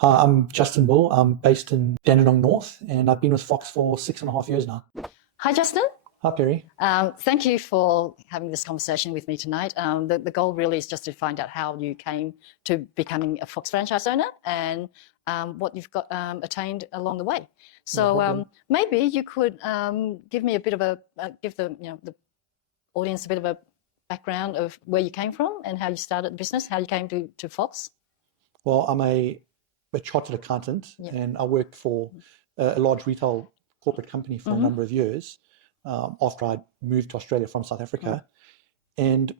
Hi, I'm Justin Boulle. I'm based in Dandenong North, and I've been with Fox for 6.5 years now. Hi, Justin. Hi, Perry. Thank you for having this conversation with me tonight. The goal really is just to find out how you came to becoming a Fox franchise owner and what you've got attained along the way. So maybe you could give me a bit of give the audience a bit of a background of where you came from and how you started the business, how you came to Fox. Well, I'm a chartered accountant, and I worked for a large retail corporate company for a number of years after I moved to Australia from South Africa. And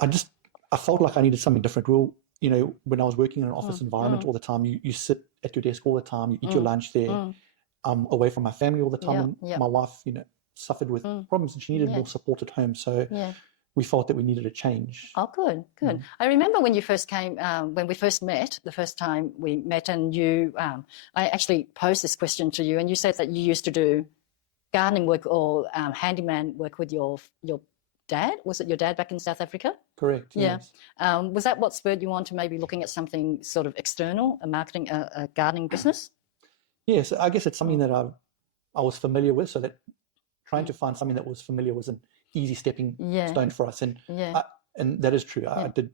I felt like I needed something different. Well, when I was working in an office environment all the time, you sit at your desk all the time, you eat your lunch there. I'm away from my family all the time. And my wife, suffered with problems and she needed more support at home. So we felt that we needed a change. Oh, good. I remember when you first came, when we first met, the first time we met, and you, I actually posed this question to you, and you said that you used to do gardening work or handyman work with your dad. Was it your dad back in South Africa? Correct. Yes. Was that what spurred you on to maybe looking at something sort of external, marketing a gardening business? Yes, I guess it's something that I was familiar with, so that trying to find something that was familiar was an easy stepping stone for us. And and that is true. I did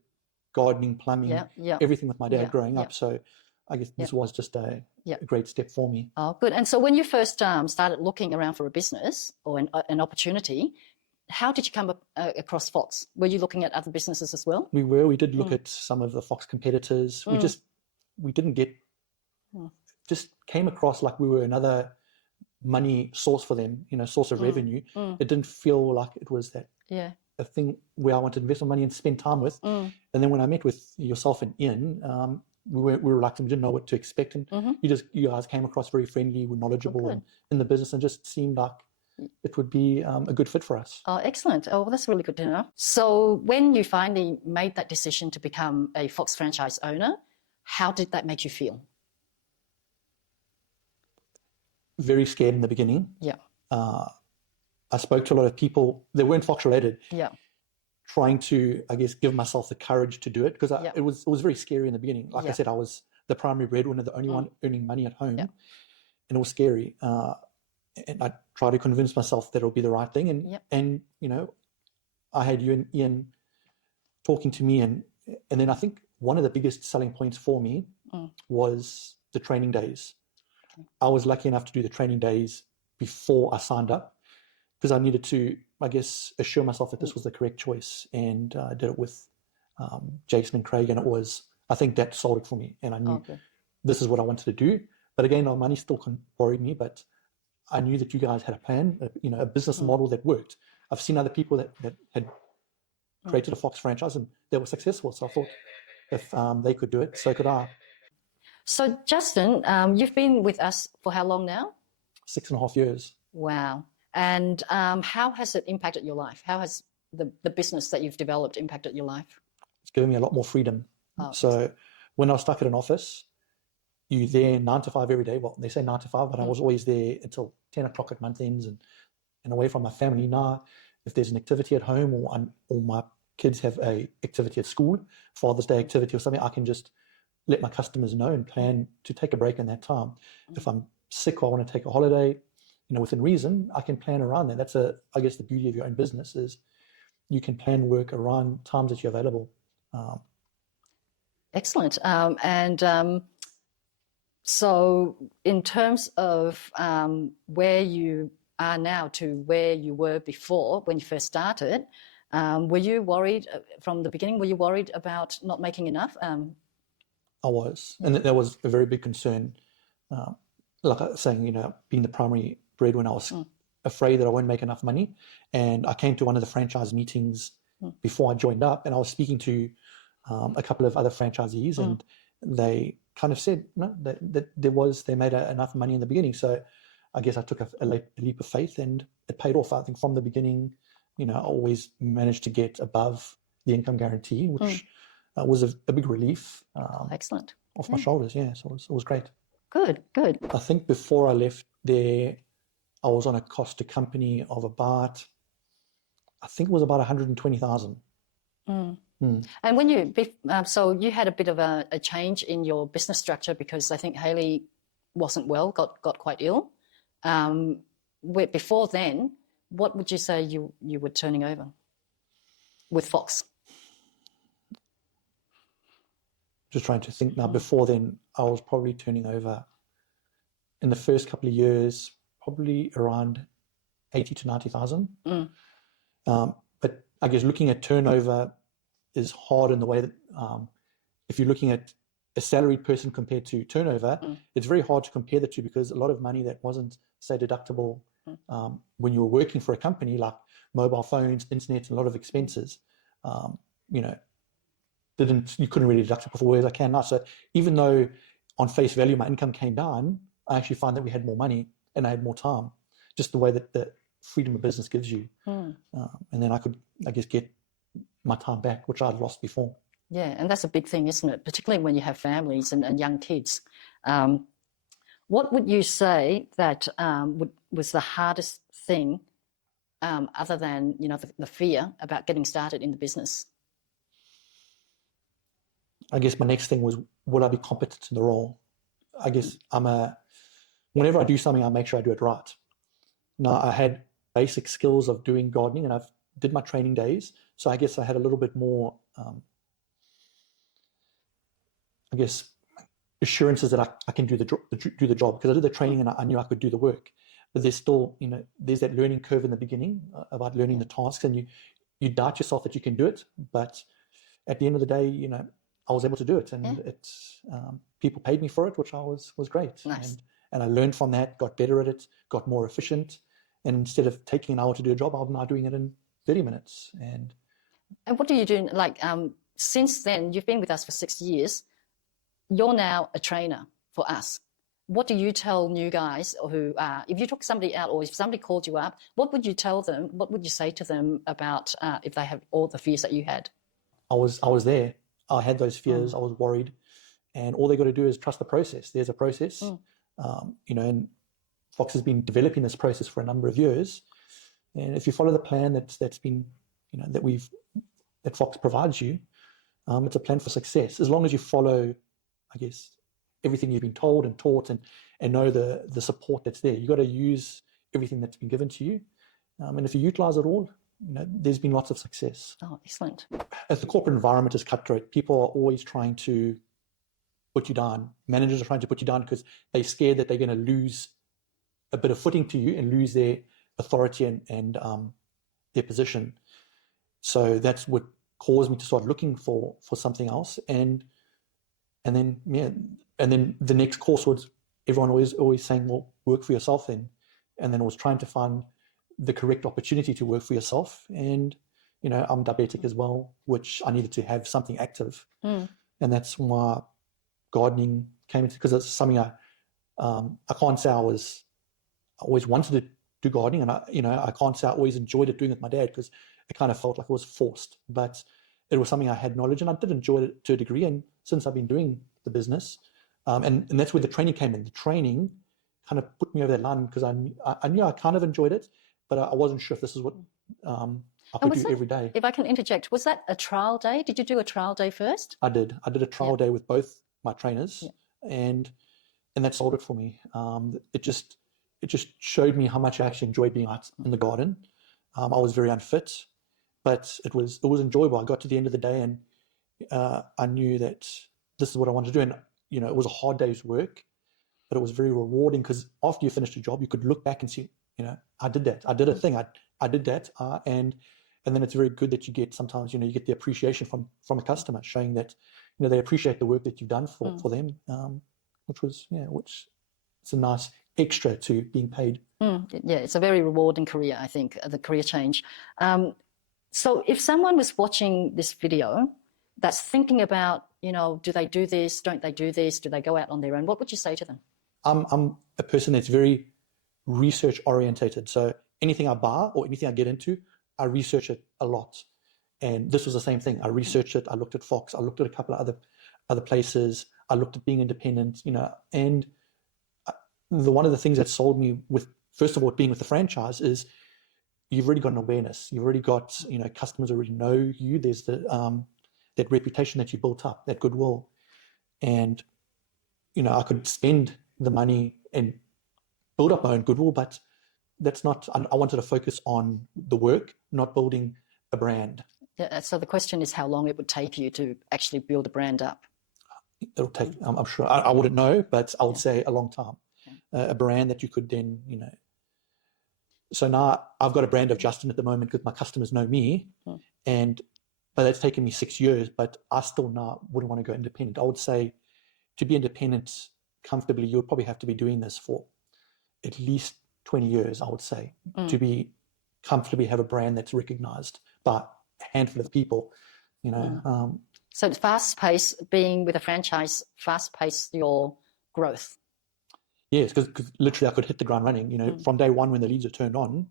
gardening, plumbing, everything with my dad growing up. So I guess this was just a great step for me. Oh, good. And so when you first started looking around for a business or an opportunity, how did you come across Fox? Were you looking at other businesses as well? We were. We did look at some of the Fox competitors. We didn't get, just came across like we were another money source for them, source of revenue. It didn't feel like it was that a thing where I wanted to invest my money and spend time with. And then when I met with yourself and Ian, we were reluctant. We didn't know what to expect, and you guys came across very friendly, were knowledgeable in the business, and just seemed like it would be a good fit for us. Oh, excellent. Oh, well, that's really good to know. So when you finally made that decision to become a Fox franchise owner, how did that make you feel? Very scared in the beginning. I spoke to a lot of people that weren't Fox related. Trying to, I guess, give myself the courage to do it, because it was very scary in the beginning. Like I said, I was the primary breadwinner, the only one earning money at home, and it was scary. And I tried to convince myself that it'll be the right thing. And I had you and Ian talking to me, and then I think one of the biggest selling points for me was the training days. I was lucky enough to do the training days before I signed up, because I needed to, I guess, assure myself that this was the correct choice. And I did it with Jason and Craig, and I think that sold it for me. And I knew this is what I wanted to do. But again, our money still worried me, but I knew that you guys had a plan, a business model that worked. I've seen other people that had created a Fox franchise and they were successful. So I thought if they could do it, so could I. So Justin, you've been with us for how long now? 6.5 years. Wow. And how has it impacted your life? How has the business that you've developed impacted your life? It's given me a lot more freedom. So when I was stuck at an office, you're there 9 to 5 every day. Well, they say 9 to 5, but I was always there until 10 o'clock at month ends and away from my family. Now, if there's an activity at home or my kids have a activity at school, Father's Day activity or something, I can just let my customers know and plan to take a break in that time. If I'm sick or I want to take a holiday, within reason, I can plan around that. That's I guess the beauty of your own business is you can plan work around times that you're available. Excellent. So in terms of where you are now to where you were before when you first started, were you worried from the beginning? Were you worried about not making enough? I was, and that was a very big concern. Like I was saying, being the primary breadwinner, I was afraid that I won't make enough money. And I came to one of the franchise meetings before I joined up, and I was speaking to a couple of other franchisees, and they kind of said that they made enough money in the beginning. So I guess I took a leap of faith, and it paid off. I think from the beginning, I always managed to get above the income guarantee, which was a big relief. Excellent. Off my shoulders, so it was great. Good. I think before I left there, I was on a cost to company of about, I think it was about 120,000. And when so you had a bit of a change in your business structure because I think Hayley wasn't well, got quite ill. Before then, what would you say you were turning over with Fox? Just trying to think now. Before then, I was probably turning over in the first couple of years, probably around 80 to 90,000. But I guess looking at turnover is hard in the way that if you're looking at a salaried person compared to turnover, it's very hard to compare the two because a lot of money that wasn't, say, deductible when you were working for a company like mobile phones, internet, a lot of expenses, you couldn't really deduct it before, whereas I can now. So even though on face value my income came down, I actually find that we had more money and I had more time, just the way that the freedom of business gives you. And then I could, I guess, get my time back, which I'd lost before. Yeah, and that's a big thing, isn't it? Particularly when you have families and young kids. What would you say that was the hardest thing other than, the fear about getting started in the business? I guess my next thing was, would I be competent in the role? I guess whenever I do something, I make sure I do it right. Now, I had basic skills of doing gardening and I've did my training days. So I guess I had a little bit more, assurances that I can do the job because I did the training and I knew I could do the work. But there's still, there's that learning curve in the beginning about learning the tasks, and you doubt yourself that you can do it. But at the end of the day, I was able to do it, and it's people paid me for it, which was great. Nice. And I learned from that, got better at it, got more efficient. And instead of taking an hour to do a job, I'm now doing it in 30 minutes. And what do you do? Like since then, you've been with us for 6 years. You're now a trainer for us. What do you tell new guys who if you took somebody out or if somebody called you up, what would you tell them? What would you say to them about if they have all the fears that you had? I was there. I had those fears. I was worried. And all they got to do is trust the process. There's a process, and Fox has been developing this process for a number of years. And if you follow the plan that's been, that Fox provides you, it's a plan for success. As long as you follow, I guess, everything you've been told and taught and know the support that's there. You got to use everything that's been given to you. And if you utilize it all, there's been lots of success. Oh, excellent. As the corporate environment is cutthroat, people are always trying to put you down. Managers are trying to put you down because they're scared that they're going to lose a bit of footing to you and lose their authority and their position. So that's what caused me to start looking for something else. And then the next course was everyone always saying, well, work for yourself then. And then I was trying to find the correct opportunity to work for yourself. And, I'm diabetic as well, which I needed to have something active. And that's why gardening came into, because it's something I can't say I always wanted to do gardening. And I can't say I always enjoyed it doing it with my dad because it kind of felt like it was forced, but it was something I had knowledge and I did enjoy it to a degree. And since I've been doing the business, and that's where the training came in. The training kind of put me over that line because I knew I kind of enjoyed it, but I wasn't sure if this is what I could do every day. If I can interject, was that a trial day? Did you do a trial day first? I did a trial day with both my trainers, and that sold it for me. It just showed me how much I actually enjoyed being out in the garden. I was very unfit, but it was enjoyable. I got to the end of the day and I knew that this is what I wanted to do. And, it was a hard day's work, but it was very rewarding because after you finished your job, you could look back and see, I did that. I did a thing. I did that. And then it's very good that you get sometimes, you get the appreciation from a customer showing that, they appreciate the work that you've done for them, which it's a nice extra to being paid. Yeah, it's a very rewarding career, I think, the career change. So if someone was watching this video that's thinking about, do they do this? Don't they do this? Do they go out on their own? What would you say to them? I'm a person that's very research orientated. So anything I buy or anything I get into, I research it a lot. And this was the same thing. I researched it. I looked at Fox. I looked at a couple of other places. I looked at being independent, and one of the things that sold me with, first of all, being with the franchise is you've already got an awareness. You've already got, customers already know you. There's the that reputation that you built up, that goodwill. And, I could spend the money and build up my own goodwill, but that's not, I wanted to focus on the work, not building a brand. Yeah, so the question is how long it would take you to actually build a brand up. It'll take, I'm sure, I wouldn't know, but I would say a long time. A brand that you could then, So now I've got a brand of Justin at the moment because my customers know me, but that's taken me 6 years, but I still now wouldn't want to go independent. I would say to be independent comfortably, you would probably have to be doing this for at least 20 years, I would say, to be comfortably have a brand that's recognized by a handful of people, So it's fast-paced, being with a franchise, fast-paced your growth. Yes, because literally I could hit the ground running. From day one when the leads were turned on,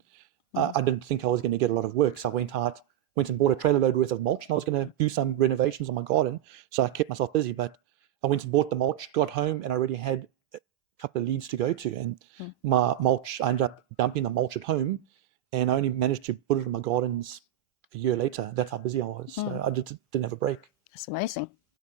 I didn't think I was going to get a lot of work. So I went and bought a trailer load worth of mulch, and I was going to do some renovations on my garden. So I kept myself busy, but I went and bought the mulch, got home, and I already had a couple of leads to go to. And my mulch, I ended up dumping the mulch at home, and I only managed to put it in my gardens a year later. That's how busy I was. So I didn't have a break. That's amazing.